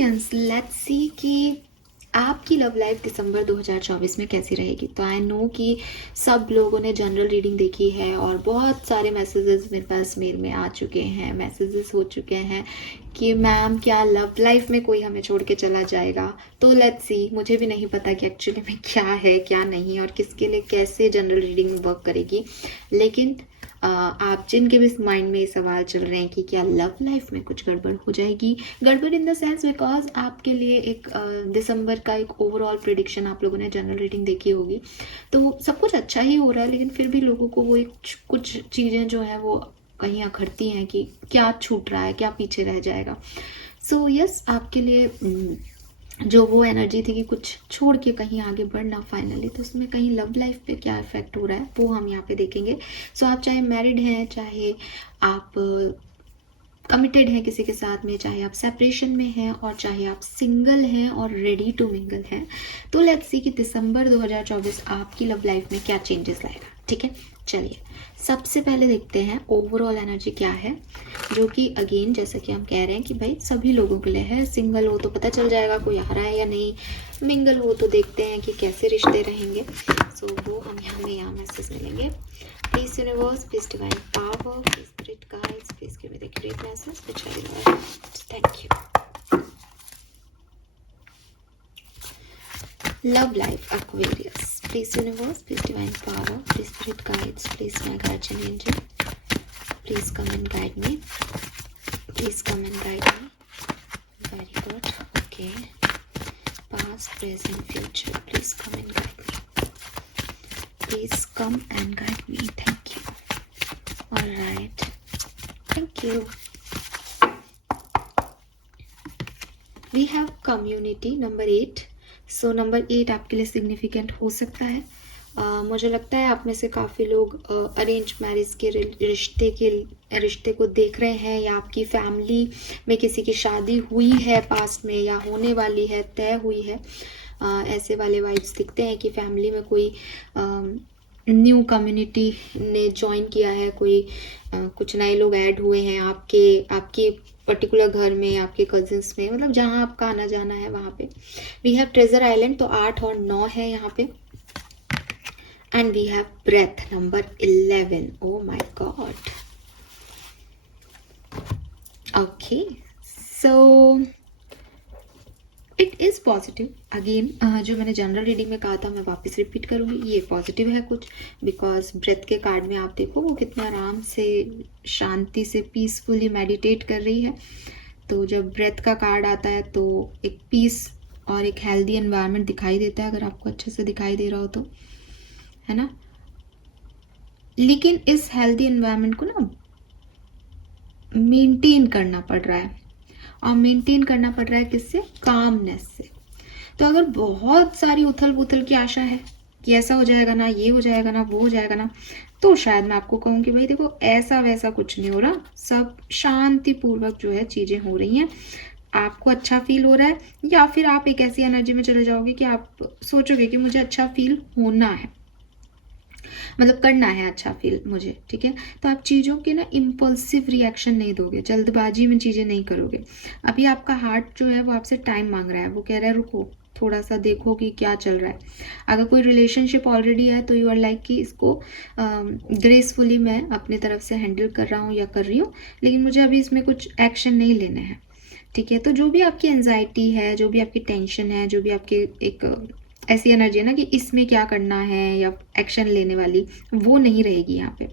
Aquarians, let's see कि आपकी love life December 2024 में कैसी रहेगी। तो आई नो कि सब लोगों ने जनरल रीडिंग देखी है और बहुत सारे मैसेजेस मेरे पास मेल में आ चुके हैं, मैसेजेस हो चुके हैं कि मैम क्या लव लाइफ में कोई हमें छोड़ के चला जाएगा। तो लेट्स सी, मुझे भी नहीं पता कि एक्चुअली में क्या है क्या नहीं और किसके लिए कैसे जनरल रीडिंग वर्क करेगी। लेकिन आप जिनके भी माइंड में ये सवाल चल रहे हैं कि क्या लव लाइफ में कुछ गड़बड़ हो जाएगी, गड़बड़ इन द सेंस बिकॉज आपके लिए एक दिसंबर का एक ओवरऑल प्रिडिक्शन, आप लोगों ने जनरल रीडिंग देखी होगी, तो सब कुछ अच्छा ही हो रहा है, लेकिन फिर भी लोगों को वो कुछ चीज़ें जो है वो कहीं अखरती हैं कि क्या छूट रहा है, क्या पीछे रह जाएगा। सो यस, आपके लिए जो वो एनर्जी थी कि कुछ छोड़ के कहीं आगे बढ़ना फाइनली, तो उसमें कहीं लव लाइफ पे क्या इफेक्ट हो रहा है वो हम यहाँ पे देखेंगे। सो आप चाहे मैरिड हैं, चाहे आप कमिटेड हैं किसी के साथ में, चाहे आप सेपरेशन में हैं और चाहे आप सिंगल हैं और रेडी टू मिंगल हैं, तो लेट्स सी कि दिसंबर 2024 आपकी लव लाइफ में क्या चेंजेस लाएगा। ठीक है, चलिए सबसे पहले देखते हैं ओवरऑल एनर्जी क्या है, जो कि अगेन जैसा कि हम कह रहे हैं कि भाई सभी लोगों के लिए है। सिंगल हो तो पता चल जाएगा कोई आ रहा है या नहीं, मिंगल हो तो देखते हैं कि कैसे रिश्ते रहेंगे। सो वो हमें यहाँ मैसेज मिलेंगे। Please universe, please divine power, please spirit guides, please give me the great message which I will want. Thank you. Love life, Aquarius. Please universe, please divine power, please spirit guides, please my guardian angel. Please come and guide me. Please come and guide me. Very good. Okay. Past, present, future. Please come and guide me. Please come and guide me. Thank you. All right. Thank you. We have community number 8. So number 8 आपके लिए significant हो सकता है। मुझे लगता है आप में से काफ़ी लोग अरेंज मैरिज के रिश्ते को देख रहे हैं, या आपकी फैमिली में किसी की शादी हुई है पास्ट में या होने वाली है, तय हुई है। ऐसे वाले वाइब्स दिखते हैं कि फैमिली में कोई न्यू कम्युनिटी ने ज्वाइन किया है, कोई कुछ नए लोग ऐड हुए हैं आपके पर्टिकुलर घर में, आपके कजिन्स में, मतलब जहाँ आपका आना जाना है वहाँ पे। वी हैव ट्रेजर आइलैंड, तो 8 और 9 है यहाँ पे। And we have breath number 11। Oh my God. Okay, so it is positive. Again जो मैंने जनरल रीडिंग में कहा था मैं वापस रिपीट करूँगी, ये पॉजिटिव है कुछ, बिकॉज ब्रेथ के कार्ड में आप देखो वो कितना आराम से, शांति से, पीसफुली मेडिटेट कर रही है। तो जब ब्रेथ का कार्ड आता है तो एक पीस और एक हेल्दी एनवायरनमेंट दिखाई देता है, अगर आपको अच्छे से दिखाई दे रहा हो तो, है ना। लेकिन इस हेल्दी एनवायरनमेंट को ना मेंटेन करना पड़ रहा है, और मेंटेन करना पड़ रहा है किससे? कामनेस से। तो अगर बहुत सारी उथल पुथल की आशा है कि ऐसा हो जाएगा ना, ये हो जाएगा ना, वो हो जाएगा ना, तो शायद मैं आपको कहूँ कि भाई देखो ऐसा वैसा कुछ नहीं हो रहा, सब शांतिपूर्वक जो है चीज़ें हो रही हैं। आपको अच्छा फील हो रहा है, या फिर आप एक ऐसी एनर्जी में चले जाओगे कि आप सोचोगे कि मुझे अच्छा फील होना है, मतलब करना है अच्छा फील मुझे। ठीक है, तो आप चीज़ों के ना इम्पल्सिव रिएक्शन नहीं दोगे, जल्दबाजी में चीज़ें नहीं करोगे। अभी आपका हार्ट जो है वो आपसे टाइम मांग रहा है, वो कह रहा है रुको थोड़ा सा, देखो कि क्या चल रहा है। अगर कोई रिलेशनशिप ऑलरेडी है तो यू आर लाइक कि इसको ग्रेसफुली मैं अपनी तरफ से हैंडल कर रहा हूँ या कर रही हूँ, लेकिन मुझे अभी इसमें कुछ एक्शन नहीं लेने हैं। ठीक है, तो जो भी आपकी एंजाइटी है, जो भी आपकी टेंशन है, जो भी आपके एक ऐसी एनर्जी है ना कि इसमें क्या करना है या एक्शन लेने वाली, वो नहीं रहेगी यहाँ पे।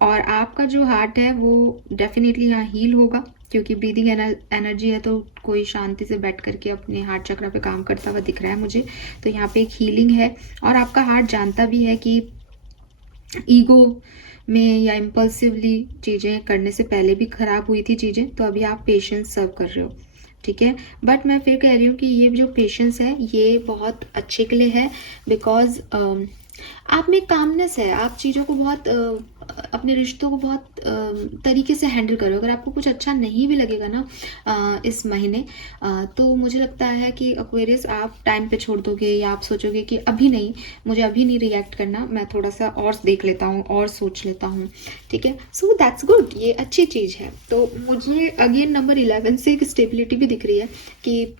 और आपका जो हार्ट है वो डेफिनेटली यहाँ हील होगा, क्योंकि ब्रीदिंग एनर्जी है, तो कोई शांति से बैठ करके अपने हार्ट चक्र पे काम करता हुआ दिख रहा है मुझे। तो यहाँ पे एक हीलिंग है, और आपका हार्ट जानता भी है कि ईगो में या इम्पल्सिवली चीज़ें करने से पहले भी खराब हुई थी चीज़ें, तो अभी आप पेशेंस सर्व कर रहे हो। ठीक है, बट मैं फिर कह रही हूँ कि ये जो पेशेंस है ये बहुत अच्छे के लिए है, बिकॉज आप में कामनेस है, आप चीज़ों को बहुत अपने रिश्तों को बहुत तरीके से हैंडल करो। अगर आपको कुछ अच्छा नहीं भी लगेगा ना इस महीने, तो मुझे लगता है कि एक्वेरियस आप टाइम पे छोड़ दोगे, या आप सोचोगे कि अभी नहीं, मुझे अभी नहीं रिएक्ट करना, मैं थोड़ा सा और देख लेता हूँ और सोच लेता हूँ, ठीक है। सो दैट्स गुड, ये अच्छी चीज़ है। तो मुझे अगेन नंबर 11 से एक स्टेबिलिटी भी दिख रही है कि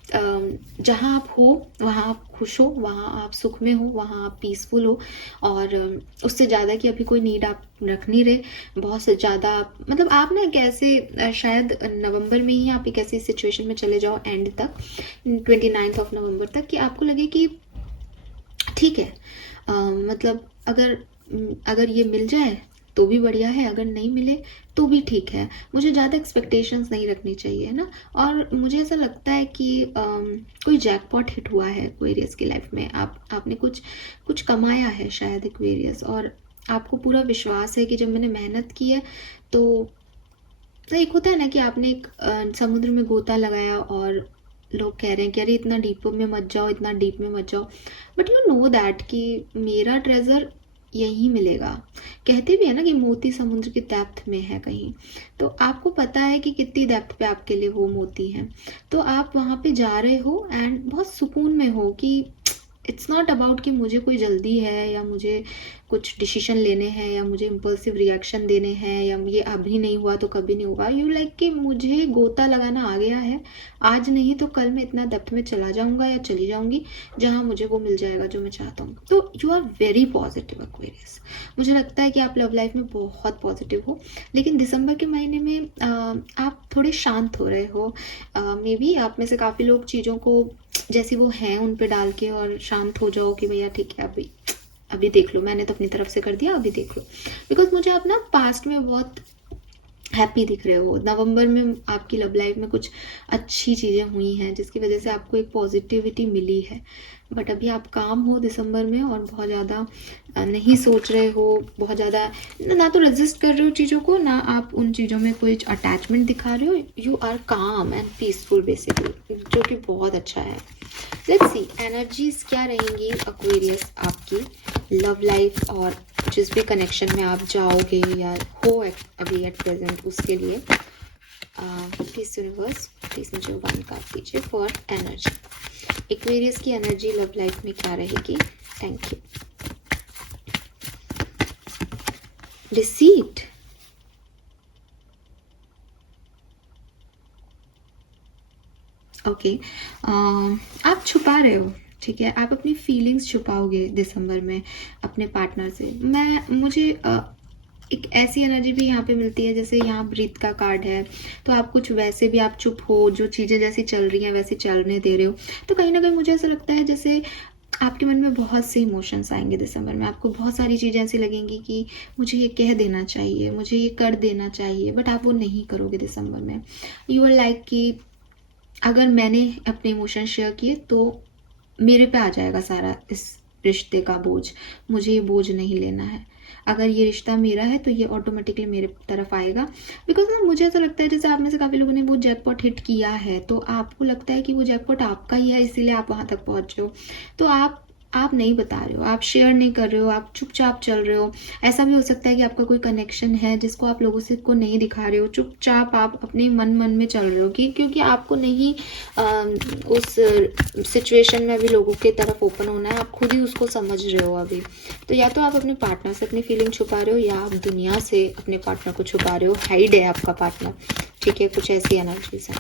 जहाँ आप हो वहाँ आप खुश हो, वहाँ आप सुख में हो, वहाँ आप पीसफुल हो, और उससे ज़्यादा कि अभी कोई नीड आप रख नहीं रहे। बहुत से ज़्यादा मतलब आप ना कैसे शायद नवंबर में ही आप एक ऐसी सिचुएशन में चले जाओ एंड तक, 29 ऑफ नवंबर तक, कि आपको लगे कि ठीक है, मतलब अगर ये मिल जाए तो भी बढ़िया है, अगर नहीं मिले तो भी ठीक है। मुझे ज़्यादा एक्सपेक्टेशंस नहीं रखनी चाहिए ना। और मुझे ऐसा लगता है कि कोई जैकपॉट हिट हुआ है एक्वेरियस की लाइफ में। आपने कुछ कुछ कमाया है शायद एक्वेरियस, और आपको पूरा विश्वास है कि जब मैंने मेहनत की है तो एक होता है ना कि आपने एक समुद्र में गोता लगाया और लोग कह रहे हैं कि अरे इतना डीप में मत जाओ, इतना डीप में मत जाओ, बट यू नो दैट कि मेरा ट्रेजर यहीं मिलेगा। कहते भी है ना कि मोती समुद्र की डेप्थ में है कहीं, तो आपको पता है कि कितनी डेप्थ पे आपके लिए वो मोती हैं। तो आप वहाँ पे जा रहे हो एंड बहुत सुकून में हो कि इट्स नॉट अबाउट कि मुझे कोई जल्दी है, या मुझे कुछ डिसीजन लेने हैं, या मुझे इम्पल्सिव रिएक्शन देने हैं, या ये अभी नहीं हुआ तो कभी नहीं होगा। यू लाइक कि मुझे गोता लगाना आ गया है, आज नहीं तो कल मैं इतना डेप्थ में चला जाऊंगा या चली जाऊंगी जहां मुझे वो मिल जाएगा जो मैं चाहता हूँ। तो you are very positive Aquarius. मुझे लगता है कि आप लव लाइफ में बहुत पॉजिटिव हो, लेकिन दिसंबर के महीने में आप थोड़े शांत हो रहे हो। मे बी आप में से काफ़ी लोग चीज़ों को जैसी वो हैं उन पे डाल के और शांत हो जाओ कि भैया ठीक है, अभी देख लो, मैंने तो अपनी तरफ से कर दिया, अभी देख लो। बिकॉज मुझे आप ना पास्ट में बहुत हैप्पी दिख रहे हो। नवंबर में आपकी लव लाइफ में कुछ अच्छी चीज़ें हुई हैं जिसकी वजह से आपको एक पॉजिटिविटी मिली है। बट अभी आप काम हो दिसंबर में, और बहुत ज़्यादा नहीं सोच रहे हो, बहुत ज़्यादा ना तो रेजिस्ट कर रहे हो चीज़ों को, ना आप उन चीज़ों में कोई अटैचमेंट दिखा रहे हो। यू आर काम एंड पीसफुल बेसिकली, जो कि बहुत अच्छा है। लेट्स सी एनर्जीज क्या रहेंगी एक्वेरियस आपकी लव लाइफ और जिस भी कनेक्शन में आप जाओगे या हो अभी एट प्रेजेंट, उसके लिए प्लीज यूनिवर्स प्लीज मुझे वन कार्ड दीजिए फॉर एनर्जी। एक्वेरियस की एनर्जी लव लाइफ में क्या रहेगी? Thank you. डिसीट, ओके, आप छुपा रहे हो, ठीक है। आप अपनी फीलिंग्स छुपाओगे दिसंबर में अपने पार्टनर से। मुझे एक ऐसी एनर्जी भी यहाँ पे मिलती है, जैसे यहाँ ब्रीथ का कार्ड है, तो आप कुछ वैसे भी आप चुप हो, जो चीज़ें जैसी चल रही हैं वैसे चलने दे रहे हो। तो कहीं ना कहीं मुझे ऐसा लगता है जैसे आपके मन में बहुत से इमोशंस आएंगे दिसंबर में। आपको बहुत सारी चीज़ें ऐसी लगेंगी कि मुझे ये कह देना चाहिए, मुझे ये कर देना चाहिए, बट आप वो नहीं करोगे दिसंबर में। यू आर लाइक कि अगर मैंने अपने इमोशन शेयर किए तो मेरे पे आ जाएगा सारा इस रिश्ते का बोझ, मुझे ये बोझ नहीं लेना है। अगर ये रिश्ता मेरा है तो ये ऑटोमेटिकली मेरे तरफ आएगा। बिकॉज ना मुझे ऐसा लगता है जैसे आप में से काफ़ी लोगों ने वो जैकपॉट हिट किया है, तो आपको लगता है कि वो जैकपॉट आपका ही है, इसीलिए आप वहाँ तक पहुँचे हो। तो आप नहीं बता रहे हो, आप शेयर नहीं कर रहे हो, आप चुपचाप चल रहे हो। ऐसा भी हो सकता है कि आपका कोई कनेक्शन है जिसको आप लोगों से को नहीं दिखा रहे हो, चुपचाप आप अपने मन में चल रहे हो, क्योंकि आपको नहीं उस सिचुएशन में अभी लोगों की तरफ ओपन होना है, आप खुद ही उसको समझ रहे हो अभी। तो या तो आप अपने पार्टनर से अपनी फीलिंग छुपा रहे हो, या आप दुनिया से अपने पार्टनर को छुपा रहे हो, हाइड है आपका पार्टनर, ठीक है। कुछ ऐसी एनर्जीज है।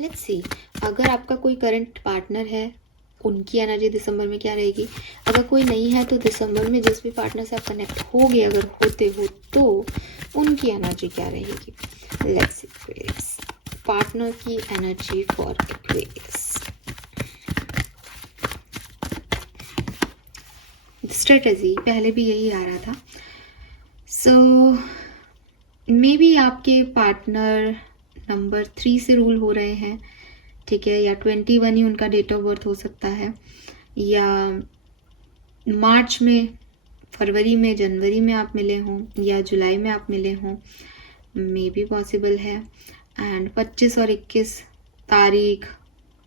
लेट्स सी अगर आपका कोई करंट पार्टनर है, उनकी एनर्जी दिसंबर में क्या रहेगी। अगर कोई नहीं है तो दिसंबर में जिस भी पार्टनर से आप कनेक्ट होगे, अगर होते हो तो उनकी एनर्जी क्या रहेगी। लेट्स सी एक्वेरियस, पार्टनर की एनर्जी फॉर एक्वेरियस। स्ट्रेटजी पहले भी यही आ रहा था। सो मे बी आपके पार्टनर नंबर 3 से रूल हो रहे हैं, ठीक है, या 21 ही उनका डेट ऑफ बर्थ हो सकता है, या मार्च में, फरवरी में, जनवरी में आप मिले हों, या जुलाई में आप मिले हों, मे बी पॉसिबल है। एंड 25 और 21 तारीख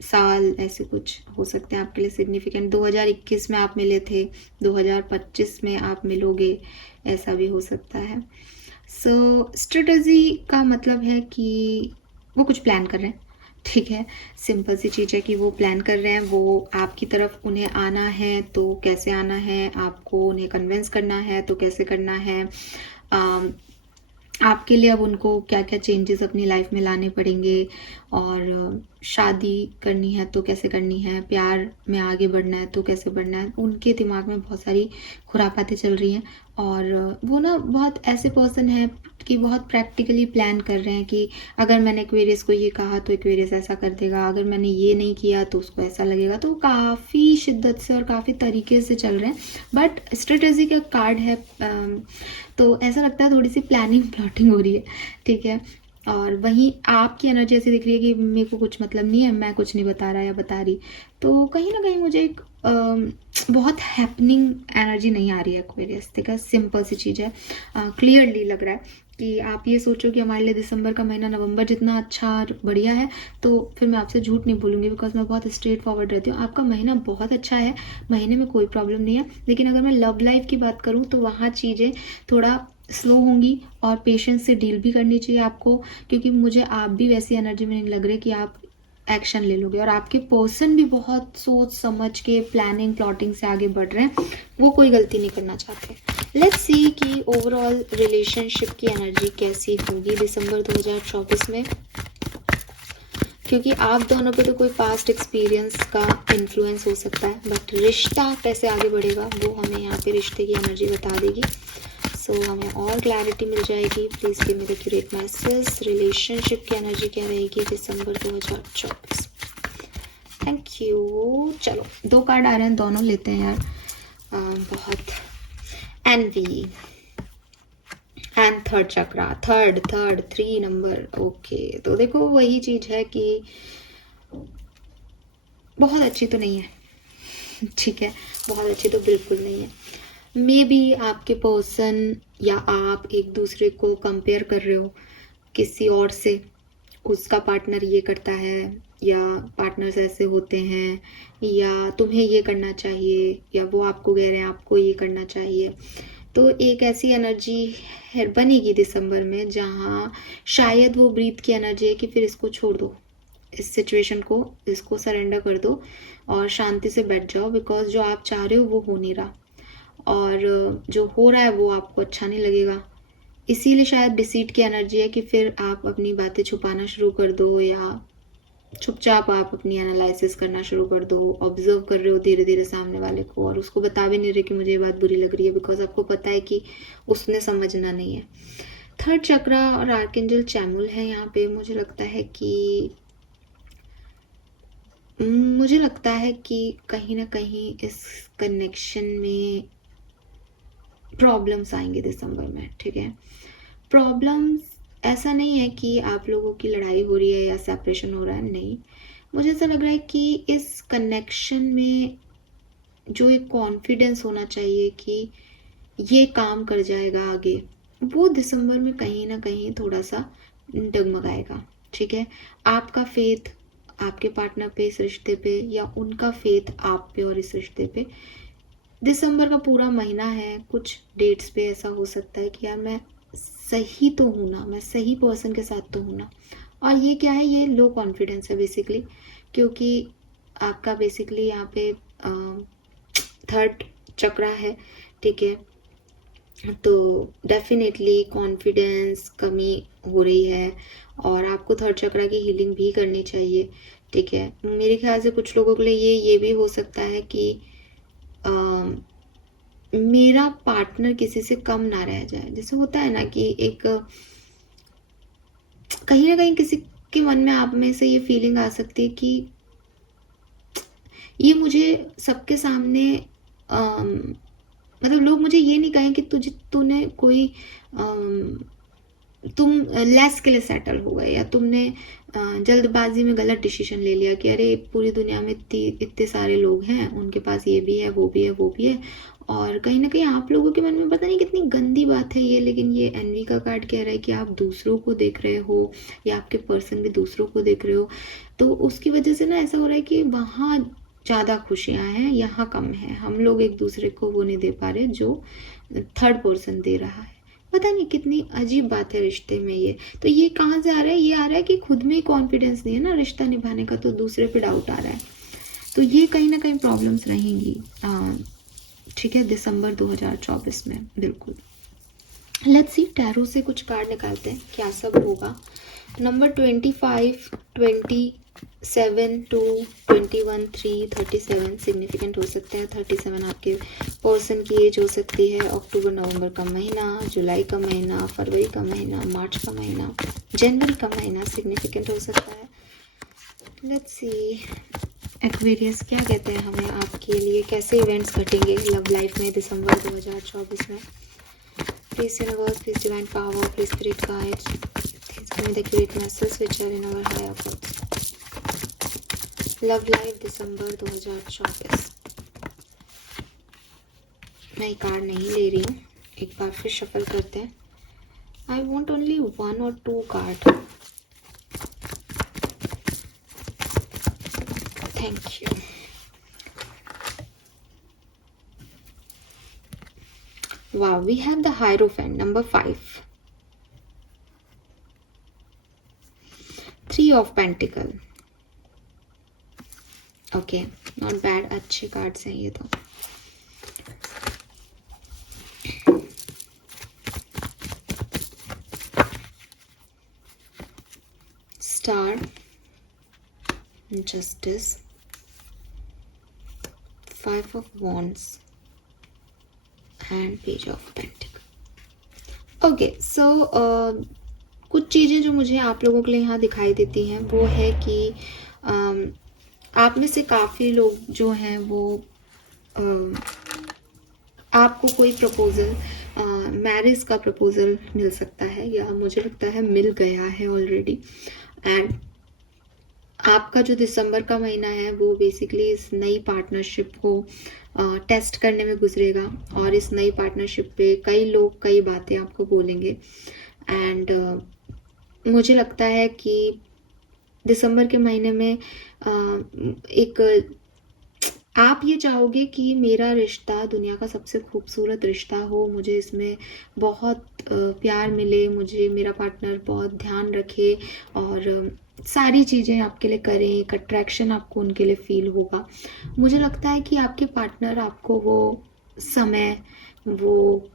साल ऐसे कुछ हो सकते हैं आपके लिए सिग्निफिकेंट। 2021 में आप मिले थे, 2025 में आप मिलोगे, ऐसा भी हो सकता है। सो स्ट्रेटजी का मतलब है कि वो कुछ प्लान कर रहे हैं, ठीक है। सिंपल सी चीज़ है कि वो प्लान कर रहे हैं, वो आपकी तरफ उन्हें आना है तो कैसे आना है, आपको उन्हें कन्विंस करना है तो कैसे करना है, आपके लिए अब उनको क्या क्या चेंजेस अपनी लाइफ में लाने पड़ेंगे, और शादी करनी है तो कैसे करनी है, प्यार में आगे बढ़ना है तो कैसे बढ़ना है। उनके दिमाग में बहुत सारी खुरापातें चल रही हैं, और वो ना बहुत ऐसे पर्सन है कि बहुत प्रैक्टिकली प्लान कर रहे हैं कि अगर मैंने एक्वेरियस को ये कहा तो एक्वेरियस ऐसा कर देगा, अगर मैंने ये नहीं किया तो उसको ऐसा लगेगा। तो काफ़ी शिद्दत से और काफ़ी तरीके से चल रहे हैं, बट स्ट्रेटजी का कार्ड है, तो ऐसा लगता है थोड़ी सी प्लानिंग प्लॉटिंग हो रही है, ठीक है। और वहीं आपकी एनर्जी ऐसी दिख रही है कि मेरे को कुछ मतलब नहीं है, मैं कुछ नहीं बता रहा या बता रही। तो कहीं ना कहीं मुझे एक बहुत हैपनिंग एनर्जी नहीं आ रही है एक्वेरियस, ठीक है। सिंपल सी चीज़ है, क्लियरली लग रहा है कि आप ये सोचो कि हमारे लिए दिसंबर का महीना नवंबर जितना अच्छा और बढ़िया है, तो फिर मैं आपसे झूठ नहीं बोलूँगी, बिकॉज मैं बहुत स्ट्रेट फॉरवर्ड रहती हूँ। आपका महीना बहुत अच्छा है, महीने में कोई प्रॉब्लम नहीं है, लेकिन अगर मैं लव लाइफ की बात करूँ तो वहाँ चीज़ें थोड़ा स्लो होंगी, और पेशेंस से डील भी करनी चाहिए आपको, क्योंकि मुझे आप भी वैसी एनर्जी में नहीं लग रही कि आप एक्शन ले लोगे, और आपके पर्सन भी बहुत सोच समझ के प्लानिंग प्लॉटिंग से आगे बढ़ रहे हैं, वो कोई गलती नहीं करना चाहते। लेट्स सी कि ओवरऑल रिलेशनशिप की एनर्जी कैसी होगी दिसंबर 2024 में, क्योंकि आप दोनों पे तो कोई पास्ट एक्सपीरियंस का इन्फ्लुएंस हो सकता है, बट रिश्ता कैसे आगे बढ़ेगा वो हमें यहाँ पे रिश्ते की एनर्जी बता देगी। सो हमें और क्लैरिटी मिल जाएगी। Please give me the accurate message, relationship की एनर्जी क्या रहेगी दिसंबर 2024। Thank you. चलो 2 कार्ड आ रहे हैं, दोनों लेते हैं यार। बहुत envy and third chakra, third 3 नंबर। ओके, तो देखो वही चीज है कि बहुत अच्छी तो नहीं है, ठीक है, बहुत अच्छी तो बिल्कुल नहीं है। मे बी आपके पर्सन या आप एक दूसरे को कंपेयर कर रहे हो किसी और से, उसका पार्टनर ये करता है, या पार्टनर्स ऐसे होते हैं, या तुम्हें ये करना चाहिए, या वो आपको कह रहे हैं आपको ये करना चाहिए। तो एक ऐसी एनर्जी है बनेगी दिसंबर में जहाँ शायद वो ब्रीथ की एनर्जी है कि फिर इसको छोड़ दो, इस सिचुएशन को, इसको सरेंडर कर दो और शांति से बैठ जाओ, बिकॉज जो आप चाह रहे हो वो हो नहीं रहा, और जो हो रहा है वो आपको अच्छा नहीं लगेगा। इसीलिए शायद डिसीट की एनर्जी है कि फिर आप अपनी बातें छुपाना शुरू कर दो, या चुपचाप आप अपनी एनालिसिस करना शुरू कर दो, ऑब्जर्व कर रहे हो धीरे धीरे सामने वाले को, और उसको बता भी नहीं रहे कि मुझे ये बात बुरी लग रही है, बिकॉज आपको पता है कि उसने समझना नहीं है। थर्ड चक्रा और आर्कएंजल चैमुल है यहाँ पे। मुझे लगता है कि कहीं ना कहीं इस कनेक्शन में प्रॉब्लम्स आएंगे दिसंबर में, ठीक है। प्रॉब्लम्स ऐसा नहीं है कि आप लोगों की लड़ाई हो रही है या सेपरेशन हो रहा है, नहीं। मुझे ऐसा लग रहा है कि इस कनेक्शन में जो एक कॉन्फिडेंस होना चाहिए कि ये काम कर जाएगा आगे, वो दिसंबर में कहीं ना कहीं थोड़ा सा डगमगाएगा, ठीक है। आपका फेथ आपके पार्टनर पे, इस रिश्ते पे, या उनका फेथ आप पे और इस रिश्ते पे, दिसंबर का पूरा महीना है, कुछ डेट्स पे ऐसा हो सकता है कि यार मैं सही तो हूँ ना, मैं सही पर्सन के साथ तो हूँ ना। और ये क्या है, ये लो कॉन्फिडेंस है बेसिकली, क्योंकि आपका बेसिकली यहाँ पे थर्ड चक्रा है, ठीक है। तो डेफिनेटली कॉन्फिडेंस कमी हो रही है, और आपको थर्ड चक्रा की हीलिंग भी करनी चाहिए, ठीक है। मेरे ख्याल से कुछ लोगों के लिए ये भी हो सकता है कि मेरा पार्टनर किसी से कम ना रह जाए। जैसे होता है ना कि एक कहीं ना कहीं किसी के मन में आप में से ये फीलिंग आ सकती है कि ये मुझे सबके सामने मतलब लोग मुझे ये नहीं कहें कि तूने कोई तुम लेस के लिए सेटल हो गए, या तुमने जल्दबाजी में गलत डिसीजन ले लिया कि अरे पूरी दुनिया में इतने सारे लोग हैं, उनके पास ये भी है वो भी है वो भी है, और कहीं ना कहीं आप लोगों के मन में पता नहीं कितनी गंदी बात है ये, लेकिन ये एनवी का कार्ड कह रहा है कि आप दूसरों को देख रहे हो या आपके पर्सन भी दूसरों को देख रहे हो, तो उसकी वजह से ना ऐसा हो रहा है कि वहाँ ज़्यादा खुशियाँ हैं, यहाँ कम है। हम लोग एक दूसरे को वो नहीं दे पा रहे जो थर्ड पर्सन दे रहा है। पता नहीं कितनी अजीब बात है रिश्ते में ये। तो ये कहाँ से आ रहा है? ये आ रहा है कि खुद में ही कॉन्फिडेंस नहीं है ना रिश्ता निभाने का, तो दूसरे पे डाउट आ रहा है। तो ये कहीं ना कहीं प्रॉब्लम्स रहेंगी, ठीक है, दिसंबर 2024 में बिल्कुल। लेट्स सी, टैरो से कुछ कार्ड निकालते हैं क्या सब होगा। नंबर 25, 27, 2, 21, 3, 37 सिग्निफिकेंट हो सकते हैं। 37 आपके पर्सन की एज हो सकती है। अक्टूबर नवंबर का महीना, जुलाई का महीना, फरवरी का महीना, मार्च का महीना, जनवरी का महीना सिग्निफिकेंट हो सकता है। लेट्स सी, एक्वेरियस क्या कहते हैं हमें, आपके लिए कैसे इवेंट्स घटेंगे लव लाइफ में दिसंबर 2024 में। Please universe, please divine power, please spirit guides, please give me the accurate message which are in our higher paths. Love life December 2024। मैं कार्ड नहीं ले रही हूँ, एक बार फिर शफल करते हैं। I want only 1 or 2 card. Thank you. Wow, we have the Hierophant, number 5. 3 of Pentacle. Okay, not bad, अच्छे कार्ड्स हैं ये तो। Star, Justice, 5 of Wands and Page of Pentacle. Okay, so कुछ चीज़ें जो मुझे आप लोगों के लिए यहाँ दिखाई देती हैं वो है कि आप में से काफ़ी लोग जो हैं वो आपको कोई प्रपोज़ल, मैरिज का प्रपोज़ल मिल सकता है, या मुझे लगता है मिल गया है ऑलरेडी। एंड आपका जो दिसंबर का महीना है वो बेसिकली इस नई पार्टनरशिप को टेस्ट करने में गुजरेगा, और इस नई पार्टनरशिप पे कई लोग कई बातें आपको बोलेंगे। एंड मुझे लगता है कि दिसंबर के महीने में एक आप ये चाहोगे कि मेरा रिश्ता दुनिया का सबसे खूबसूरत रिश्ता हो, मुझे इसमें बहुत प्यार मिले, मुझे मेरा पार्टनर बहुत ध्यान रखे और सारी चीज़ें आपके लिए करें, एक अट्रैक्शन आपको उनके लिए फील होगा। मुझे लगता है कि आपके पार्टनर आपको वो समय, वो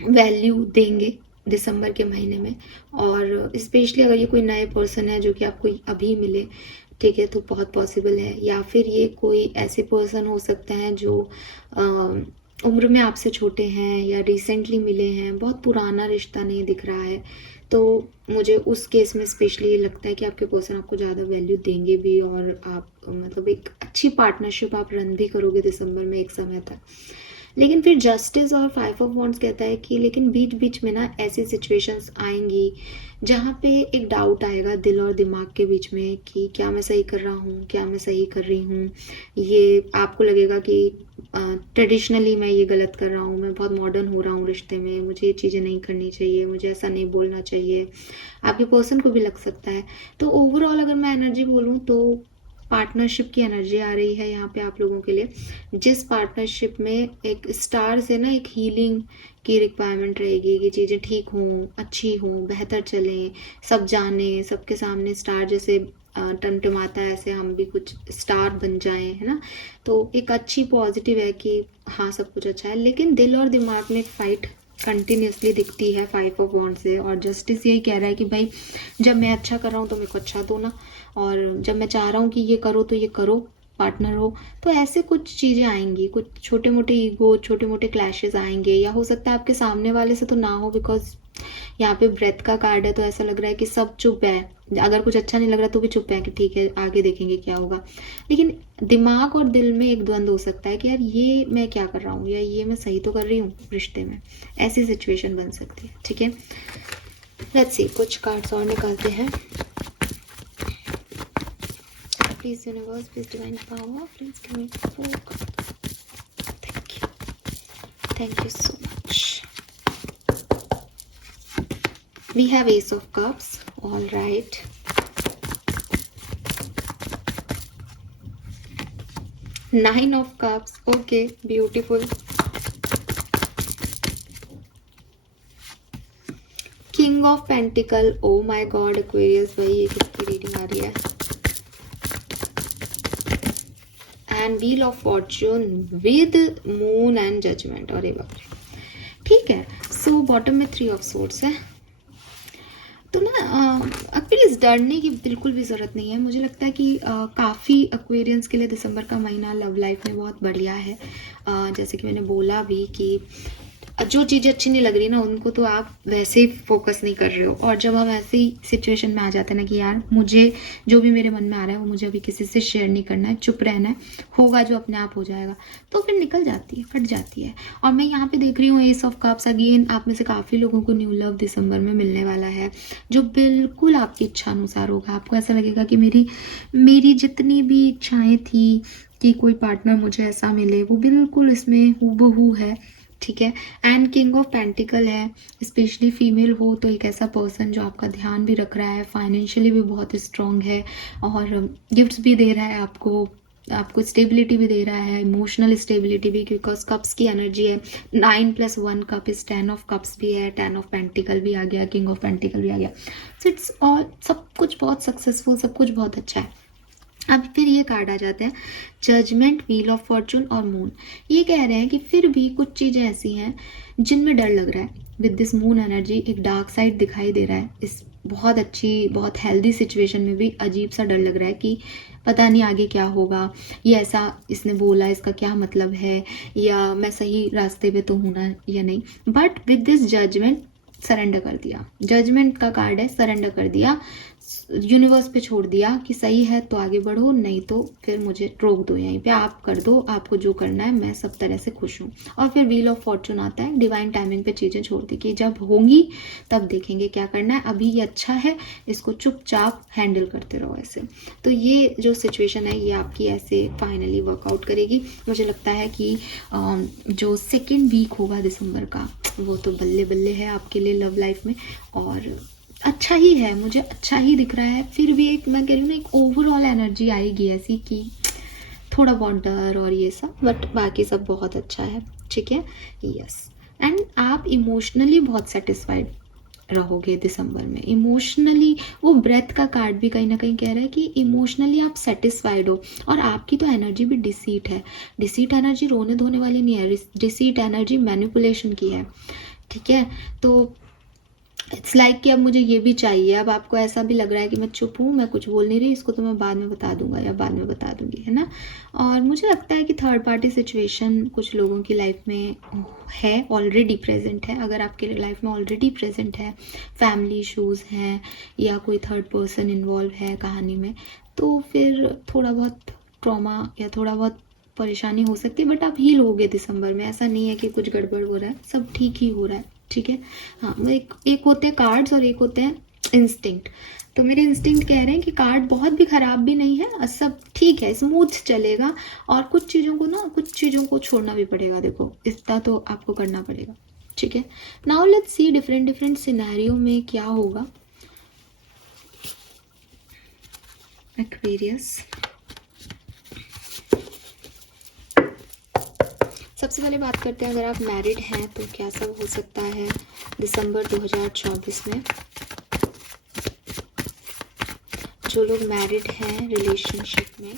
वैल्यू देंगे दिसंबर के महीने में। और स्पेशली अगर ये कोई नए पर्सन है जो कि आपको अभी मिले, ठीक है, तो बहुत पॉसिबल है। या फिर ये कोई ऐसे पर्सन हो सकते हैं जो उम्र में आपसे छोटे हैं या रिसेंटली मिले हैं, बहुत पुराना रिश्ता नहीं दिख रहा है। तो मुझे उस केस में स्पेशली ये लगता है कि आपके पर्सन आपको ज़्यादा वैल्यू देंगे भी, और आप मतलब एक अच्छी पार्टनरशिप आप रन भी करोगे दिसंबर में एक समय तक। लेकिन फिर जस्टिस और 5 ऑफ वॉन्ड्स कहता है कि लेकिन बीच बीच में ना ऐसी सिचुएशंस आएंगी जहाँ पे एक डाउट आएगा दिल और दिमाग के बीच में कि क्या मैं सही कर रहा हूँ, क्या मैं सही कर रही हूँ। ये आपको लगेगा कि ट्रेडिशनली मैं ये गलत कर रहा हूँ, मैं बहुत मॉडर्न हो रहा हूँ रिश्ते में, मुझे ये चीज़ें नहीं करनी चाहिए, मुझे ऐसा नहीं बोलना चाहिए। आपके पर्सन को भी लग सकता है। तो ओवरऑल अगर मैं एनर्जी बोलूँ तो पार्टनरशिप की एनर्जी आ रही है यहाँ पे आप लोगों के लिए, जिस पार्टनरशिप में एक स्टार से ना एक हीलिंग की रिक्वायरमेंट रहेगी कि चीज़ें ठीक हों, अच्छी हों, बेहतर चलें, सब जाने, सबके सामने स्टार जैसे टमटमाता है, ऐसे हम भी कुछ स्टार बन जाएं, है ना। तो एक अच्छी पॉजिटिव है कि हाँ सब कुछ अच्छा है, लेकिन दिल और दिमाग में एक फाइट कंटिन्यूसली दिखती है 5 ऑफ वॉन्ड से। और जस्टिस यही कह रहा है कि भाई जब मैं अच्छा कर रहा हूँ तो मेरे को अच्छा दो ना, और जब मैं चाह रहा हूँ कि ये करो तो ये करो, पार्टनर हो। तो ऐसे कुछ चीज़ें आएंगी, कुछ छोटे मोटे ईगो, छोटे मोटे क्लैशेस आएंगे, या हो सकता है आपके सामने वाले से तो ना हो, बिकॉज यहाँ पे ब्रेथ का कार्ड है, तो ऐसा लग रहा है कि सब चुप है, अगर कुछ अच्छा नहीं लग रहा तो भी चुप है कि ठीक है आगे देखेंगे क्या होगा। लेकिन दिमाग और दिल में एक द्वंद्व हो सकता है कि यार ये मैं क्या कर रहा हूँ, या ये मैं सही तो कर रही हूँ रिश्ते में, ऐसी सिचुएशन बन सकती है। ठीक है, लेट्स सी, कुछ कार्ड्स और निकालते हैं। Please universe, please divine power, please give me 4 cards. Thank you. Thank you so much. We have Ace of Cups. All right. Nine of Cups. Okay, beautiful. King of Pentacle. Oh my God, Aquarius भाई ये किसकी reading आ रही है? And Wheel of Fortune with Moon and Judgment. अरे बाप रे, ठीक है. So बॉटम में 3 of Swords है. तो ना एक्चुअली डरने की बिल्कुल भी ज़रूरत नहीं है. मुझे लगता है कि काफ़ी एक्वेरियंस के लिए दिसंबर का महीना लव लाइफ में बहुत बढ़िया है. जैसे कि मैंने बोला भी कि जो चीज़ें अच्छी नहीं लग रही ना उनको तो आप वैसे ही फोकस नहीं कर रहे हो. और जब हम ऐसी सिचुएशन में आ जाते हैं ना कि यार मुझे जो भी मेरे मन में आ रहा है वो मुझे अभी किसी से शेयर नहीं करना है, चुप रहना है, होगा जो अपने आप हो जाएगा, तो फिर निकल जाती है, फट जाती है. और मैं यहाँ पे देख रही हूँ एस ऑफ कप्स. अगेन आप में से काफ़ी लोगों को न्यू लव दिसंबर में मिलने वाला है जो बिल्कुल आपकी इच्छा अनुसार होगा. आपको ऐसा लगेगा कि मेरी जितनी भी इच्छाएँ थी कि कोई पार्टनर मुझे ऐसा मिले वो बिल्कुल इसमें हूबहू है. ठीक है. एंड किंग ऑफ पेंटिकल है. स्पेशली फीमेल हो तो एक ऐसा पर्सन जो आपका ध्यान भी रख रहा है, फाइनेंशियली भी बहुत स्ट्रांग है और गिफ्ट्स भी दे रहा है आपको स्टेबिलिटी भी दे रहा है, इमोशनल स्टेबिलिटी भी, बिकॉज कप्स की एनर्जी है. 9 + 1 कप इस 10 ऑफ कप्स भी है, 10 ऑफ पेंटिकल भी आ गया, किंग ऑफ पेंटिकल भी आ गया. सो इट्स ऑल, सब कुछ बहुत सक्सेसफुल, सब कुछ बहुत अच्छा है. अब फिर ये कार्ड आ जाते हैं जजमेंट, व्हील ऑफ फॉर्चून और मून. ये कह रहे हैं कि फिर भी कुछ चीज़ें ऐसी हैं जिनमें डर लग रहा है. विद दिस मून एनर्जी एक डार्क साइड दिखाई दे रहा है. इस बहुत अच्छी, बहुत हेल्दी सिचुएशन में भी अजीब सा डर लग रहा है कि पता नहीं आगे क्या होगा, ये ऐसा इसने बोला, इसका क्या मतलब है, या मैं सही रास्ते पे तो हूँ ना या नहीं. But with this judgement surrender कर दिया. जजमेंट का कार्ड है, सरेंडर कर दिया, यूनिवर्स पे छोड़ दिया कि सही है तो आगे बढ़ो, नहीं तो फिर मुझे रोक दो, यहीं पे आप कर दो, आपको जो करना है, मैं सब तरह से खुश हूँ. और फिर व्हील ऑफ फॉर्चून आता है. डिवाइन टाइमिंग पे चीज़ें छोड़ दी कि जब होंगी तब देखेंगे क्या करना है, अभी ये अच्छा है, इसको चुपचाप हैंडल करते रहो ऐसे. तो ये जो सिचुएशन है ये आपकी ऐसे फाइनली वर्कआउट करेगी. मुझे लगता है कि जो सेकेंड वीक होगा दिसंबर का वो तो बल्ले बल्ले है आपके लिए लव लाइफ में, और अच्छा ही है, मुझे अच्छा ही दिख रहा है. फिर भी एक, मैं कह रही हूँ ना, एक ओवरऑल एनर्जी आएगी ऐसी कि थोड़ा बहुत डर और ये सब, बट बाकी सब बहुत अच्छा है. ठीक है. यस. एंड आप इमोशनली बहुत सेटिस्फाइड रहोगे दिसंबर में. इमोशनली वो ब्रेथ का कार्ड भी कहीं ना कहीं कह रहा है कि इमोशनली आप सेटिस्फाइड हो. और आपकी तो एनर्जी भी डिसीट है. डिसीट एनर्जी रोने धोने वाली नहीं है. डिसीट एनर्जी मैनिपुलेशन की है. ठीक है. तो इट्स लाइक कि अब मुझे ये भी चाहिए. अब आपको ऐसा भी लग रहा है कि मैं चुप हूँ, मैं कुछ बोल नहीं रही, इसको तो मैं बाद में बता दूंगा या बाद में बता दूंगी, है ना. और मुझे लगता है कि थर्ड पार्टी सिचुएशन कुछ लोगों की लाइफ में है, ऑलरेडी प्रेजेंट है. अगर आपके लाइफ में ऑलरेडी प्रेजेंट है, फैमिली इशूज़ हैं या कोई थर्ड पर्सन इन्वॉल्व है कहानी में, तो फिर थोड़ा बहुत ट्रॉमा या थोड़ा बहुत परेशानी हो सकती है. बट आप हील होगे दिसंबर में. ऐसा नहीं है कि कुछ गड़बड़ हो रहा है, सब ठीक ही हो रहा है. ठीक है. हाँ, एक होते हैं कार्ड्स और एक होते हैं इंस्टिंक्ट. तो मेरे इंस्टिंक्ट कह रहे हैं कि कार्ड बहुत भी ख़राब भी नहीं है, सब ठीक है, स्मूथ चलेगा. और कुछ चीज़ों को छोड़ना भी पड़ेगा. देखो, इतना तो आपको करना पड़ेगा. ठीक है. Now let's see different scenario में क्या होगा. एक्वेरियस, सबसे पहले बात करते हैं, अगर आप मैरिड हैं तो क्या सब हो सकता है दिसंबर 2024 में. जो लोग मैरिड हैं रिलेशनशिप में,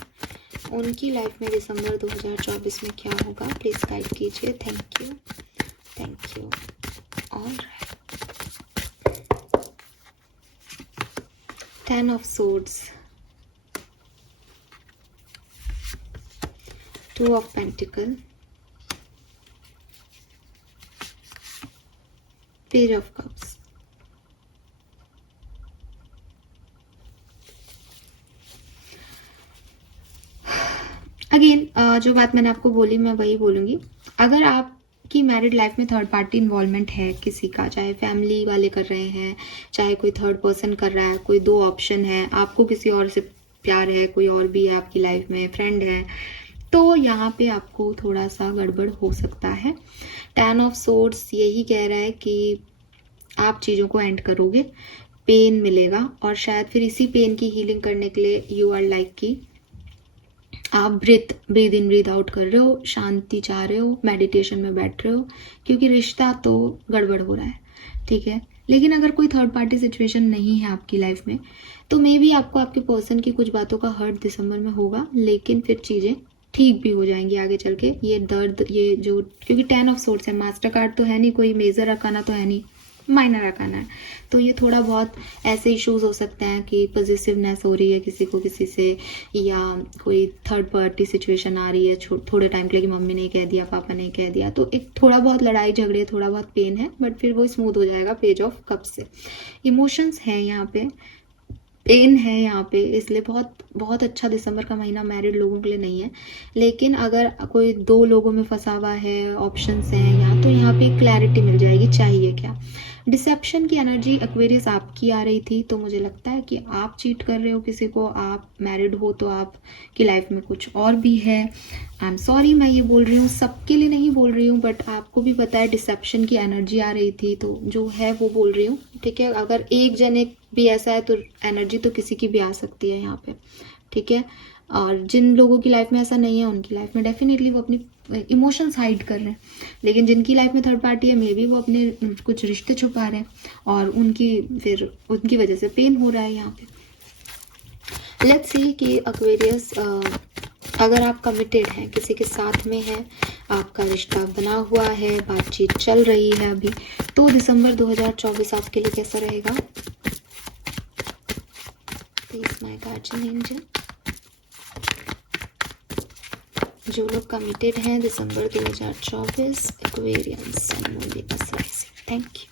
उनकी लाइफ में दिसंबर 2024 में क्या होगा, प्लीज़ गाइड कीजिए. Thank you. Alright. 10 of swords, 2 of pentacle, page of cups. Again जो बात मैंने आपको बोली मैं वही बोलूँगी. अगर आपकी मैरिड लाइफ में थर्ड पार्टी इन्वॉल्वमेंट है किसी का, चाहे फैमिली वाले कर रहे हैं, चाहे कोई थर्ड पर्सन कर रहा है, कोई 2 ऑप्शन है, आपको किसी और से प्यार है, कोई और भी है आपकी लाइफ में, फ्रेंड है, तो यहाँ पे आपको थोड़ा सा गड़बड़ हो सकता है। 10 ऑफ सोर्ड्स यही कह रहा है कि आप चीज़ों को एंड करोगे, पेन मिलेगा और शायद फिर इसी पेन की हीलिंग करने के लिए यू आर लाइक कि आप ब्रीद इन ब्रीद आउट कर रहे हो, शांति चाह रहे हो, मेडिटेशन में बैठ रहे हो, क्योंकि रिश्ता तो गड़बड़ हो रहा है, ठीक है। लेकिन अगर कोई थर्ड पार्टी सिचुएशन नहीं है आपकी लाइफ में, तो मे बी आपको आपके पर्सन की कुछ बातों का हर्ट दिसंबर में होगा, लेकिन फिर चीज़ें ठीक भी हो जाएंगी आगे चल के। ये दर्द, ये जो, क्योंकि 10 ऑफ सोर्ड्स है, मास्टर कार्ड तो है नहीं, कोई मेजर अकाना तो है नहीं, माइनर अकाना है, तो ये थोड़ा बहुत ऐसे इश्यूज हो सकते हैं कि पॉजिटिवनेस हो रही है किसी को किसी से, या कोई थर्ड पार्टी सिचुएशन आ रही है थोड़े टाइम के लिए कि मम्मी ने कह दिया, पापा ने कह दिया, तो एक थोड़ा बहुत लड़ाई झगड़े, थोड़ा बहुत पेन है, बट फिर वो स्मूथ हो जाएगा पेज ऑफ कप से। इमोशंस हैं यहाँ पे, पेन है यहाँ पे, इसलिए बहुत बहुत अच्छा दिसंबर का महीना मैरिड लोगों के लिए नहीं है। लेकिन अगर कोई 2 लोगों में फंसा हुआ है, ऑप्शंस हैं यहाँ, तो यहाँ पे क्लैरिटी मिल जाएगी चाहिए क्या। डिसेप्शन की एनर्जी एक्वेरियस आपकी आ रही थी, तो मुझे लगता है कि आप चीट कर रहे हो किसी को, आप मैरिड हो तो आपकी लाइफ में कुछ और भी है। आई एम सॉरी, मैं ये बोल रही हूँ, सबके लिए नहीं बोल रही हूँ, बट आपको भी पता है डिसेप्शन की एनर्जी आ रही थी, तो जो है वो बोल रही हूँ, ठीक है। अगर एक जने भी ऐसा है तो एनर्जी तो किसी की भी आ सकती है यहाँ पे, ठीक है। और जिन लोगों की लाइफ में ऐसा नहीं है, उनकी लाइफ में डेफिनेटली वो अपनी इमोशंस हाइड कर रहे हैं, लेकिन जिनकी लाइफ में थर्ड पार्टी है, मे बी वो अपने कुछ रिश्ते छुपा रहे हैं और उनकी वजह से पेन हो रहा है यहाँ पे। लेट्स सी कि एक्वेरियस, अगर आप कमिटेड हैं, किसी के साथ में हैं, आपका रिश्ता बना हुआ है, बातचीत चल रही है अभी, तो दिसंबर 2024 आपके लिए कैसा रहेगा। प्लीज माय गार्जियन एंजल, जो लोग कमिटेड हैं दिसंबर 2024, Aquarians, thank you.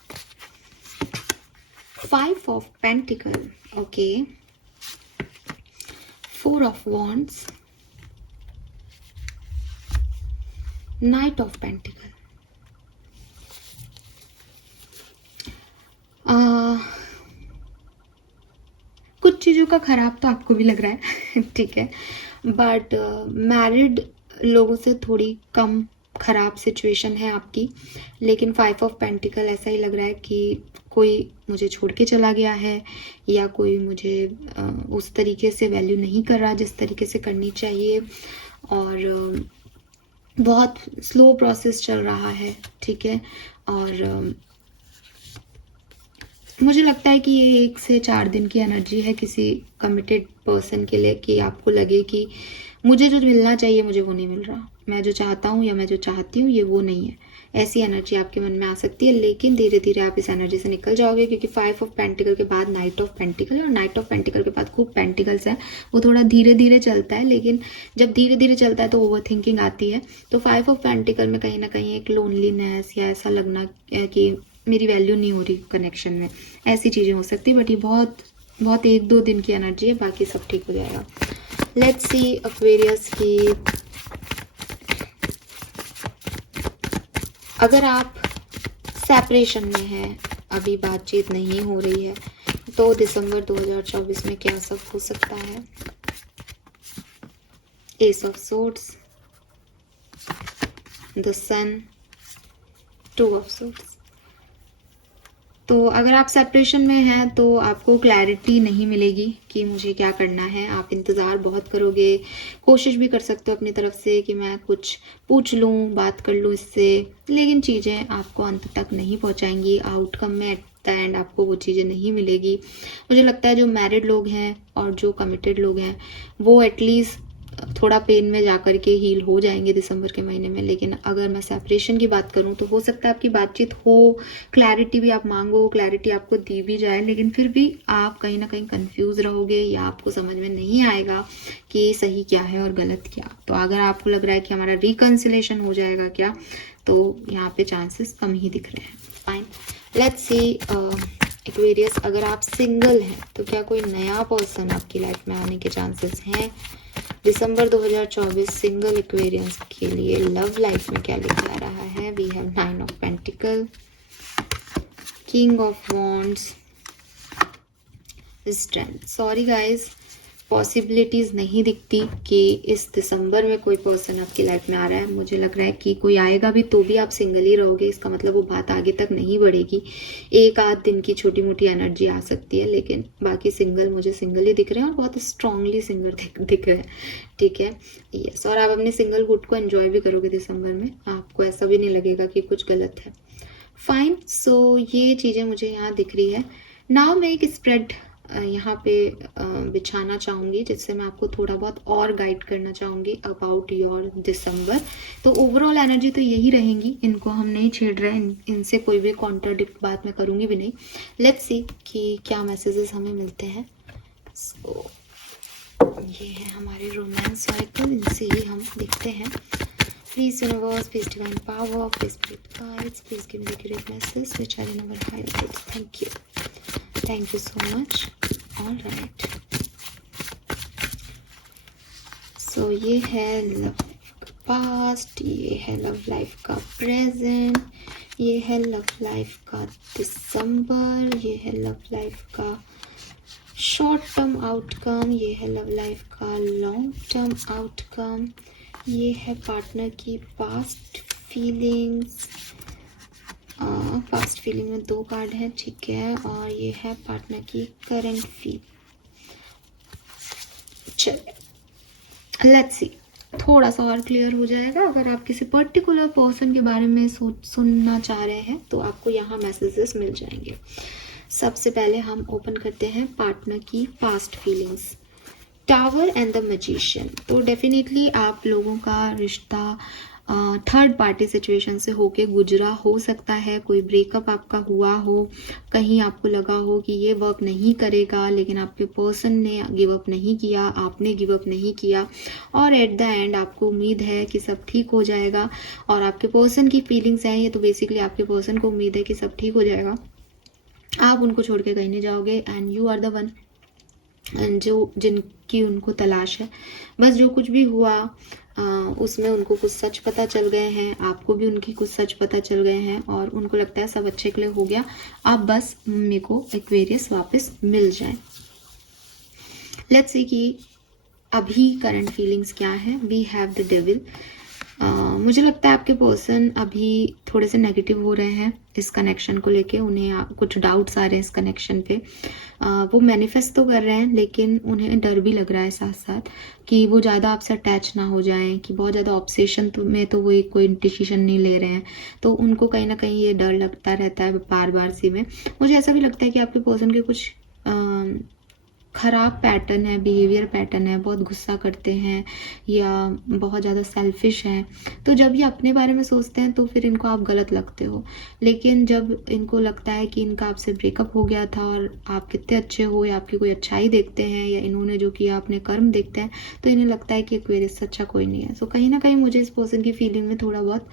5 of pentacle, okay, 4 of wands, night of pentacle. कुछ चीज़ों का खराब तो आपको भी लग रहा है ठीक है, बट मैरिड लोगों से थोड़ी कम खराब सिचुएशन है आपकी। लेकिन 5 ऑफ पेंटिकल ऐसा ही लग रहा है कि कोई मुझे छोड़ के चला गया है, या कोई मुझे उस तरीके से वैल्यू नहीं कर रहा जिस तरीके से करनी चाहिए, और बहुत स्लो प्रोसेस चल रहा है, ठीक है। और मुझे लगता है कि ये 1 से 4 दिन की एनर्जी है किसी कमिटेड पर्सन के लिए, कि आपको लगे कि मुझे जो मिलना चाहिए मुझे वो नहीं मिल रहा, मैं जो चाहता हूँ या मैं जो चाहती हूँ ये वो नहीं है। ऐसी एनर्जी आपके मन में आ सकती है, लेकिन धीरे धीरे आप इस एनर्जी से निकल जाओगे, क्योंकि 5 ऑफ पेंटिकल के बाद नाइट ऑफ पेंटिकल, और नाइट ऑफ पेंटिकल के बाद खूब पेंटिकल्स है, वो थोड़ा धीरे धीरे चलता है, लेकिन जब धीरे धीरे चलता है तो ओवर थिंकिंग आती है। तो 5 ऑफ पेंटिकल में कहीं ना कहीं एक लोनलीनेस या ऐसा लगना कि मेरी वैल्यू नहीं हो रही कनेक्शन में, ऐसी चीज़ें हो सकती है। बट ये बहुत बहुत 1-2 दिन की एनर्जी है, बाकी सब ठीक हो जाएगा। लेट्स सी एक्वेरियस की, अगर आप सेपरेशन में हैं, अभी बातचीत नहीं हो रही है, तो दिसंबर 2024 में क्या सब हो सकता है। Ace of swords, the sun, 2 of swords. तो अगर आप सेपरेशन में हैं तो आपको क्लैरिटी नहीं मिलेगी कि मुझे क्या करना है। आप इंतज़ार बहुत करोगे, कोशिश भी कर सकते हो अपनी तरफ से कि मैं कुछ पूछ लूँ, बात कर लूँ इससे, लेकिन चीज़ें आपको अंत तक नहीं पहुँचाएंगी। आउटकम में एट द एंड आपको वो चीज़ें नहीं मिलेगी। मुझे लगता है जो मैरिड लोग हैं और जो कमिटेड लोग हैं वो एटलीस्ट थोड़ा पेन में जाकर के हील हो जाएंगे दिसंबर के महीने में। लेकिन अगर मैं सेपरेशन की बात करूं तो हो सकता है आपकी बातचीत हो, क्लैरिटी भी आप मांगो, क्लैरिटी आपको दी भी जाए, लेकिन फिर भी आप कहीं ना कहीं कंफ्यूज रहोगे या आपको समझ में नहीं आएगा कि सही क्या है और गलत क्या। तो अगर आपको लग रहा है कि हमारा रिकन्सिलेशन हो जाएगा क्या, तो यहाँ पे चांसेस कम ही दिख रहे हैं। फाइन, लेट्स सी एक्वेरियस, अगर आप सिंगल हैं तो क्या कोई नया पर्सन आपकी लाइफ में आने के चांसेस हैं। दिसंबर 2024 सिंगल एक्वेरियंस के लिए लव लाइफ में क्या लेके आ रहा है। We have 9 of pentacle, king of wands, strength. Sorry guys, possibilities नहीं दिखती कि इस दिसंबर में कोई पर्सन आपकी लाइफ में आ रहा है। मुझे लग रहा है कि कोई आएगा भी तो भी आप सिंगल ही रहोगे, इसका मतलब वो बात आगे तक नहीं बढ़ेगी। एक आध दिन की छोटी मोटी एनर्जी आ सकती है, लेकिन बाकी सिंगल, मुझे सिंगल ही दिख रहे हैं और बहुत स्ट्रांगली सिंगल दिख रहे हैं। ठीक है, यस। और आप अपने सिंगलहुड को एंजॉय भी करोगे दिसंबर में, आपको ऐसा भी नहीं लगेगा कि कुछ गलत है। फाइन, सो ये चीज़ें मुझे यहाँ दिख रही है। नाउ मैं एक स्प्रेड यहाँ पे बिछाना चाहूँगी, जिससे मैं आपको थोड़ा बहुत और गाइड करना चाहूँगी अबाउट योर दिसंबर। तो ओवरऑल एनर्जी तो यही रहेंगी, इनको हम नहीं छेड़ रहे हैं, इनसे कोई भी कॉन्ट्राडिक्ट बात मैं करूँगी भी नहीं। लेट्स सी कि क्या मैसेजेस हमें मिलते हैं। सो ये है हमारे रोमांस साइकिल, इनसे ही हम देखते हैं। Please universe, please divine power, please spirit guides, please give me the correct message which are in our higher goods. Thank you. Thank you so much. All right. So ये है love past, ये है love life का present, ये है love life का दिसंबर, ये है लव लाइफ का शॉर्ट टर्म आउटकम, ये है लव लाइफ का लॉन्ग टर्म आउटकम, ये है पार्टनर की पास्ट फीलिंग्स। पास्ट फीलिंग में 2 कार्ड है, ठीक है। और ये है पार्टनर की करंट फील। चलिए लेट्स सी, थोड़ा सा और क्लियर हो जाएगा। अगर आप किसी पर्टिकुलर पर्सन के बारे में सुनना चाह रहे हैं तो आपको यहाँ मैसेजेस मिल जाएंगे। सबसे पहले हम ओपन करते हैं पार्टनर की past feelings, tower and the magician. तो डेफिनेटली आप लोगों का रिश्ता थर्ड पार्टी सिचुएशन से होके गुजरा हो सकता है। कोई ब्रेकअप आपका हुआ हो, कहीं आपको लगा हो कि ये वर्क नहीं करेगा, लेकिन आपके पर्सन ने गिव अप नहीं किया, आपने गिव अप नहीं किया, और एट द एंड आपको उम्मीद है कि सब ठीक हो जाएगा। और आपके पर्सन की फीलिंग्स हैं ये, तो बेसिकली आपके पर्सन को उम्मीद है कि सब ठीक हो जाएगा, आप उनको छोड़ के कहीं नहीं जाओगे, and you are the one जो जिनकी उनको तलाश है। बस जो कुछ भी हुआ उसमें उनको कुछ सच पता चल गए हैं, आपको भी उनकी कुछ सच पता चल गए हैं, और उनको लगता है सब अच्छे के लिए हो गया, अब बस मेरे को एक्वेरियस वापस मिल जाए। लेट्स सी कि अभी करंट फीलिंग्स क्या है। We have the devil. मुझे लगता है आपके पर्सन अभी थोड़े से नेगेटिव हो रहे हैं इस कनेक्शन को लेके, उन्हें कुछ डाउट्स आ रहे हैं इस कनेक्शन पे। वो मैनिफेस्ट तो कर रहे हैं, लेकिन उन्हें डर भी लग रहा है साथ साथ कि वो ज़्यादा आपसे अटैच ना हो जाएं, कि बहुत ज़्यादा ऑब्सेशन में तो वो कोई डिसीजन नहीं ले रहे हैं, तो उनको कहीं ना कहीं ये डर लगता रहता है बार बार सी में। मुझे ऐसा भी लगता है कि आपके पर्सन के कुछ ख़राब पैटर्न है, बिहेवियर पैटर्न है, बहुत गुस्सा करते हैं या बहुत ज़्यादा सेल्फिश हैं। तो जब ये अपने बारे में सोचते हैं तो फिर इनको आप गलत लगते हो, लेकिन जब इनको लगता है कि इनका आपसे ब्रेकअप हो गया था और आप कितने अच्छे हो या आपकी कोई अच्छाई देखते हैं या इन्होंने जो किया अपने कर्म देखते हैं, तो इन्हें लगता है कि एक्वेरियस से अच्छा कोई नहीं है। सो कहीं ना कहीं मुझे इस पर्सन की फीलिंग में थोड़ा बहुत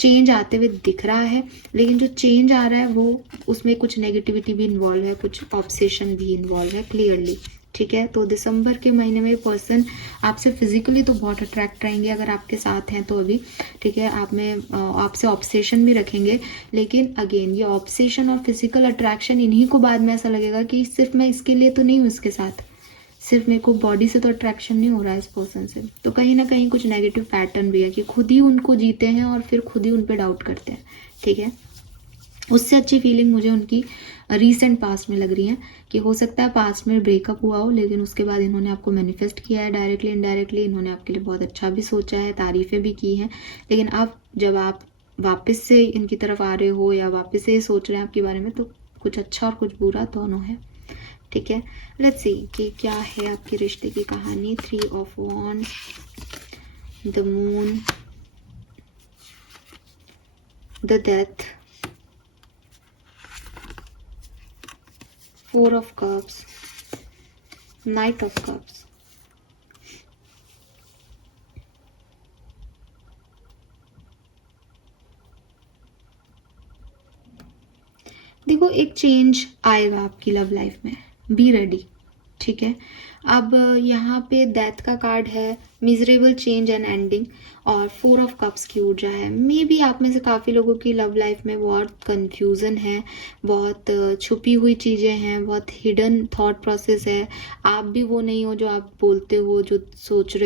चेंज आते हुए दिख रहा है, लेकिन जो चेंज आ रहा है वो उसमें कुछ नेगेटिविटी भी इन्वॉल्व है, कुछ ऑब्सेशन भी इन्वॉल्व है क्लियरली। ठीक है, तो दिसंबर के महीने में पर्सन आपसे फिजिकली तो बहुत अट्रैक्ट रहेंगे अगर आपके साथ हैं तो अभी। ठीक है, आप में आपसे ऑब्सेशन भी रखेंगे, लेकिन अगेन ये ऑब्सेशन और फिजिकल अट्रैक्शन इन्हीं को बाद में ऐसा लगेगा कि सिर्फ मैं इसके लिए तो नहीं हूँ इसके साथ, सिर्फ मेरे को बॉडी से तो अट्रैक्शन नहीं हो रहा है इस पर्सन से। तो कहीं ना कहीं कुछ नेगेटिव पैटर्न भी है कि खुद ही उनको जीते हैं और फिर खुद ही उन पर डाउट करते हैं। ठीक है, उससे अच्छी फीलिंग मुझे उनकी रीसेंट पास्ट में लग रही है कि हो सकता है पास्ट में ब्रेकअप हुआ हो, लेकिन उसके बाद इन्होंने आपको मैनिफेस्ट किया है डायरेक्टली इनडायरेक्टली, इन्होंने आपके लिए बहुत अच्छा भी सोचा है, तारीफ़ें भी की हैं, लेकिन अब जब आप वापस से इनकी तरफ आ रहे हो या वापस से सोच रहे हैं आपके बारे में, तो कुछ अच्छा और कुछ बुरा दोनों है। ठीक है, लेट्स सी कि क्या है आपके रिश्ते की कहानी। 3 of wands, the moon, the death, 4 of cups, Knight of cups, देखो एक चेंज आएगा आपकी लव लाइफ में, बी रेडी। ठीक है, अब यहाँ पे डेथ का कार्ड है, मिजरेबल चेंज एंड एंडिंग, और 4 ऑफ कप्स की ऊर्जा है। मे बी आप में से काफ़ी लोगों की लव लाइफ में बहुत कन्फ्यूज़न है, बहुत छुपी हुई चीज़ें हैं, बहुत हिडन थॉट प्रोसेस है। आप भी वो नहीं हो जो आप बोलते हो, जो सोच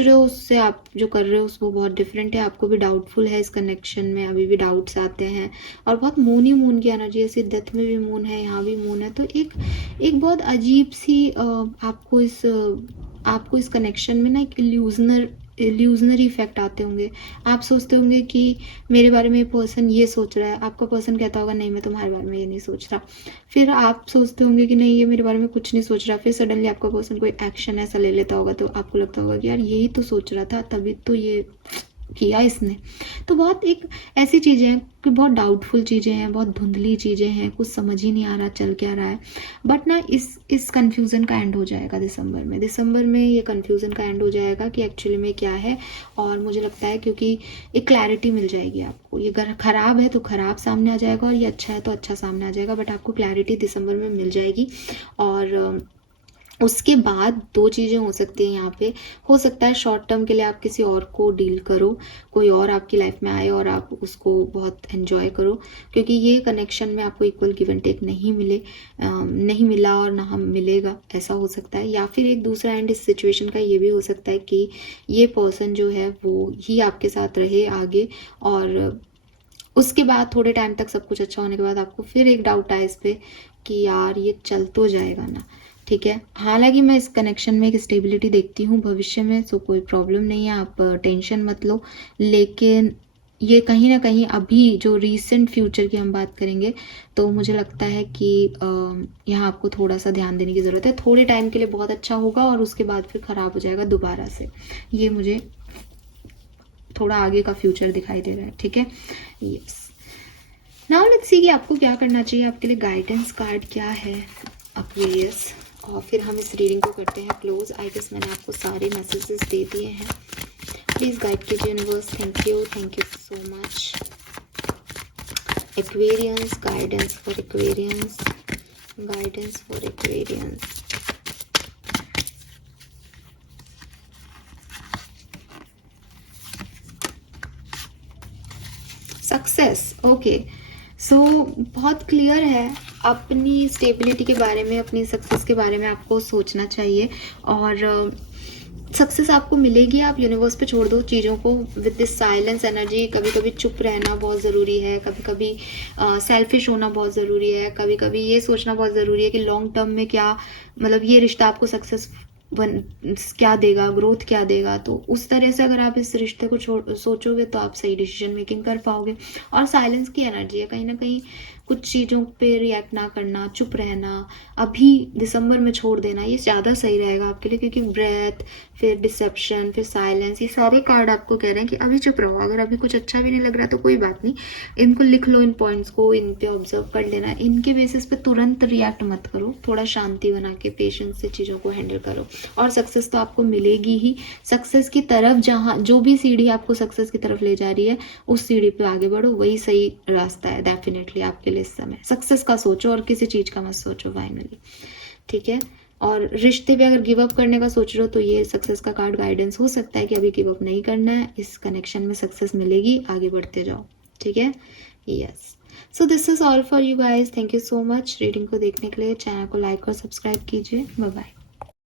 रहे हो उससे आप जो कर रहे हो वो बहुत डिफरेंट है। आपको भी डाउटफुल है इस कनेक्शन में, अभी भी डाउट्स आते हैं, और बहुत मून ही मून की एनर्जी है। जैसे डेथ में भी मून है, यहाँ भी मून है, तो एक बहुत अजीब सी आपको इस कनेक्शन में ना एक इल्यूजनरी इफेक्ट आते होंगे। आप सोचते होंगे कि मेरे बारे में पर्सन ये सोच रहा है, आपका पर्सन कहता होगा नहीं मैं तुम्हारे बारे में ये नहीं सोच रहा। फिर आप सोचते होंगे कि नहीं ये मेरे बारे में कुछ नहीं सोच रहा, फिर सडनली आपका पर्सन कोई एक्शन ऐसा ले लेता होगा, तो आपको लगता होगा कि यार यही तो सोच रहा था, तभी तो ये किया इसने। तो बहुत एक ऐसी चीज़ें हैं कि बहुत डाउटफुल चीज़ें हैं, बहुत धुंधली चीज़ें हैं, कुछ समझ ही नहीं आ रहा चल क्या रहा है। बट ना इस कन्फ्यूज़न का एंड हो जाएगा दिसंबर में ये कन्फ्यूज़न का एंड हो जाएगा कि एक्चुअली में क्या है। और मुझे लगता है क्योंकि एक क्लैरिटी मिल जाएगी आपको। ये अगर ख़राब है तो ख़राब सामने आ जाएगा, और ये अच्छा है तो अच्छा सामने आ जाएगा, बट आपको क्लैरिटी दिसंबर में मिल जाएगी। और उसके बाद 2 चीज़ें हो सकती हैं यहाँ पे। हो सकता है शॉर्ट टर्म के लिए आप किसी और को डील करो, कोई और आपकी लाइफ में आए और आप उसको बहुत एंजॉय करो, क्योंकि ये कनेक्शन में आपको इक्वल गिव एंड टेक नहीं मिला और ना हम मिलेगा, ऐसा हो सकता है। या फिर एक दूसरा एंड इस सिचुएशन का ये भी हो सकता है कि ये पर्सन जो है वो ही आपके साथ रहे आगे, और उसके बाद थोड़े टाइम तक सब कुछ अच्छा होने के बाद आपको फिर एक डाउट आए इस पर कि यार ये चल तो जाएगा ना। ठीक है, हालांकि मैं इस कनेक्शन में एक स्टेबिलिटी देखती हूँ भविष्य में, सो कोई प्रॉब्लम नहीं है, आप टेंशन मत लो। लेकिन ये कहीं ना कहीं अभी जो रीसेंट फ्यूचर की हम बात करेंगे तो मुझे लगता है कि यहाँ आपको थोड़ा सा ध्यान देने की ज़रूरत है। थोड़े टाइम के लिए बहुत अच्छा होगा और उसके बाद फिर ख़राब हो जाएगा दोबारा से। ये मुझे थोड़ा आगे का फ्यूचर दिखाई दे रहा है। ठीक है, यस। नाउ लेट्स सी कि आपको क्या करना चाहिए, आपके लिए गाइडेंस कार्ड क्या है एक्वेरियस, और फिर हम इस रीडिंग को करते हैं क्लोज। आई गेस मैंने आपको सारे मैसेजेस दे दिए हैं। प्लीज़ गाइड कीजिए universe. Thank you so much. Aquarians, guidance for aquarians, guidance for aquarians. Success, okay. So बहुत क्लियर है, अपनी स्टेबिलिटी के बारे में, अपनी सक्सेस के बारे में आपको सोचना चाहिए, और सक्सेस आपको मिलेगी। आप यूनिवर्स पे छोड़ दो चीज़ों को विद दिस साइलेंस एनर्जी। कभी कभी चुप रहना बहुत ज़रूरी है, कभी कभी सेल्फिश होना बहुत ज़रूरी है, कभी कभी ये सोचना बहुत ज़रूरी है कि लॉन्ग टर्म में क्या, मतलब ये रिश्ता आपको सक्सेस क्या देगा, ग्रोथ क्या देगा। तो उस तरह से अगर आप इस रिश्ते को सोचोगे तो आप सही डिसीजन मेकिंग कर पाओगे। और साइलेंस की एनर्जी है, कहीं ना कहीं कुछ चीज़ों पे रिएक्ट ना करना, चुप रहना, अभी दिसंबर में छोड़ देना, ये ज़्यादा सही रहेगा आपके लिए, क्योंकि ब्रेथ, फिर डिसेप्शन, फिर साइलेंस, ये सारे कार्ड आपको कह रहे हैं कि अभी चुप रहो। अगर अभी कुछ अच्छा भी नहीं लग रहा तो कोई बात नहीं, इनको लिख लो, इन पॉइंट्स को इन पे ऑब्जर्व कर लेना, इनके बेसिस पे तुरंत रिएक्ट मत करो, थोड़ा शांति बना के पेशेंस से चीज़ों को हैंडल करो, और सक्सेस तो आपको मिलेगी ही। सक्सेस की तरफ, जहाँ जो भी सीढ़ी आपको सक्सेस की तरफ ले जा रही है उस सीढ़ी पे आगे बढ़ो, वही सही रास्ता है डेफिनेटली आपके लिए इस समय। सक्सेस का सोचो और किसी चीज़ का मत सोचो फाइनली। ठीक है, और रिश्ते पे अगर गिव अप करने का सोच रहे हो तो ये सक्सेस का कार्ड गाइडेंस हो सकता है कि अभी गिव अप नहीं करना है, इस कनेक्शन में सक्सेस मिलेगी, आगे बढ़ते जाओ। ठीक है, yes. So this is all for you guys. Thank you so much reading को देखने के लिए। चैनल को लाइक और सब्सक्राइब कीजिए। Bye bye.